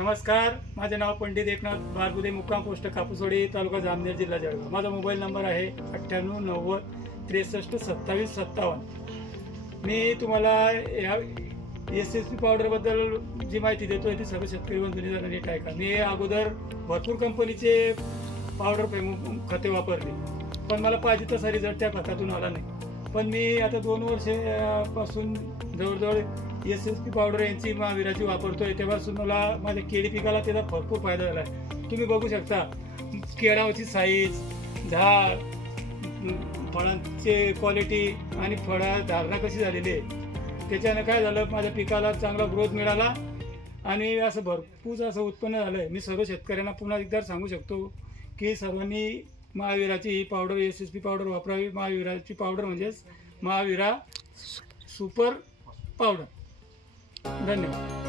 नमस्कार, माझे नाव पंडित एकनाथ बारबुदे, मुक्काम पोस्ट कापूसवाडी, तालुका जामनेर, जिल्हा जळगाव। माझा मोबाईल नंबर आहे 9890632757। मी तुम्हाला या SSP पावडर बद्दल जी माहिती देतोय ती सर्व शेतकरी बंधूंनी जरा नीट ऐका। मी अगोदर भरपूर कंपनीचे पावडर खते वापरली, पण मला पाहिजे तसा रिझल्ट त्या खतातून आला नाही। पण मी आता 2 वर्षापासून जवळजवळ SSP पावडर यांची महावीराची वापरतोय, तेव्हापासून मला माझ्या केळी पिकाला त्याचा भरपूर फायदा झाला आहे। तुम्ही बघू शकता केळाची साईज, झाड, फळांची क्वालिटी आणि फळा धारणा कशी झालेली आहे। त्याच्यानं काय झालं, माझ्या पिकाला चांगला ग्रोथ मिळाला आणि असं भरपूर असं उत्पन्न झालं आहे। मी सर्व शेतकऱ्यांना पुन्हा एकदा सांगू शकतो की सर्वांनी महावीराची ही पावडर SSP पावडर वापरावी। महावीराची पावडर म्हणजेच महावीरा सुपर पावडर। धन्यवाद।